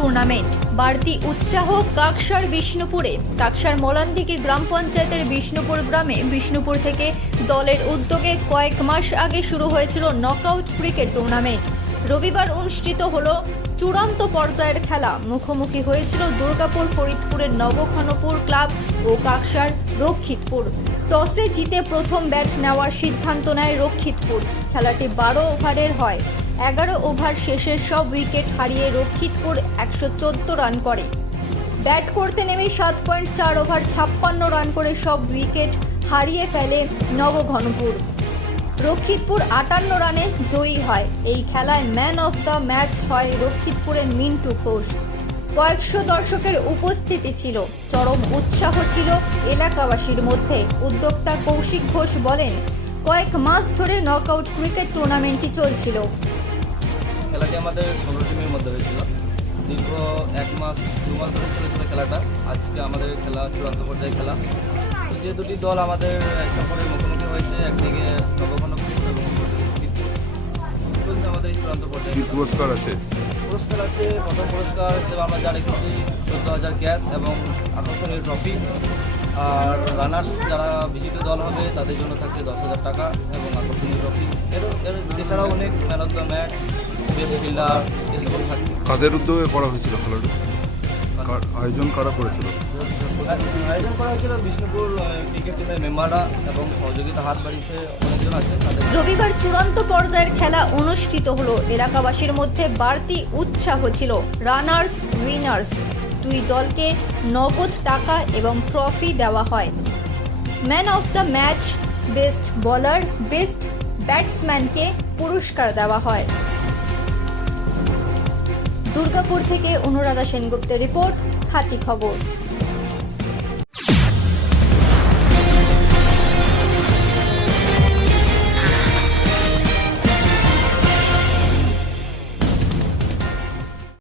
Tournament. বাড়তি উৎসাহ কাকসার বিষ্ণুপুরে। কাকসার মলানদিঘি গ্রাম পঞ্চায়েতের বিষ্ণুপুর গ্রামে বিষ্ণুপুর থেকে দলের উদ্যোগে কয়েক মাস আগে শুরু হয়েছিল নকআউট ক্রিকেট টুর্নামেন্ট। রবিবার অনুষ্ঠিত হলো চূড়ান্ত পর্যায়ের খেলা। মুখোমুখি হয়েছিল দুর্গাপুর ফরিদপুরের নবঘনপুর ক্লাব ও কাকসার রক্ষিতপুর। টসে জিতে প্রথম ব্যাট নেওয়ার সিদ্ধান্ত নেয় রক্ষিতপুর। খেলাটি 12 ওভারের হয়। 11 ওভার শেষে সব উইকেট হারিয়ে রক্ষিতপুর 114 রান করে। ব্যাট করতে নেমে 7.4 ওভার 56 রান করে সব উইকেট হারিয়ে ফেলে নবঘনপুর। রক্ষিতপুর 58 রানে জয়ী হয়। এই খেলায় ম্যান অফ দ্য ম্যাচ হয় রক্ষিতপুরের মিন্টু ঘোষ। কয়েকশো দর্শকের উপস্থিতি ছিল। চরম উৎসাহ ছিল এলাকাবাসীর মধ্যে। উদ্যোক্তা কৌশিক ঘোষ বলেন, কয়েক মাস ধরে নকআউট ক্রিকেট টুর্নামেন্টটি চলছিল। খেলাটি আমাদের 16 টিমের মধ্যে হয়েছিল। দীর্ঘ 1 মাস 2 মাস ধরে চলেছিল খেলাটা। আজকে আমাদের খেলা চূড়ান্ত পর্যায়ে খেলা। তো যে দুটি দল আমাদের একটা পরে মুখোমুখি হয়েছে, একদিকে নবঘনপুর এবং চলছে আমাদের এই চূড়ান্ত পর্যায়ে। পুরস্কার আছে প্রথম পুরস্কার হিসেবে আমরা যা রেখেছি 14,000 ক্যাশ এবং আকর্ষণীয় ট্রফি। আর রানার্স যারা বিজেপি দল হবে তাদের জন্য থাকছে 10,000 টাকা এবং আকর্ষণীয় ট্রফি। এছাড়াও অনেক man of the match, best fielder এসবও থাকছে। কাদের উদ্যোগে করা হয়েছিল খেলাটা? আয়োজন করা করেছিল? আয়োজন করা হয়েছিল বিষ্ণুপুর ক্রিকেট টিমের মেম্বাররা এবং সহযোগিতা হাত বাড়িয়েছে অনেকজন আছে তাদের। রবিবার চূড়ান্ত পর্যায়ের খেলা অনুষ্ঠিত হলো। এলাকাবাসীর মধ্যে বাড়তি উৎসাহ ছিল। রানার্স উইনার্স দুই দলকে নগদ টাকা এবং ট্রফি দেওয়া হয়। Man of the match, best bowler, best ব্যাটসম্যানকে পুরস্কার দেওয়া হয়। দুর্গাপুর থেকে অনুরাধা সেনগুপ্তের রিপোর্ট, খাঁটি খবর।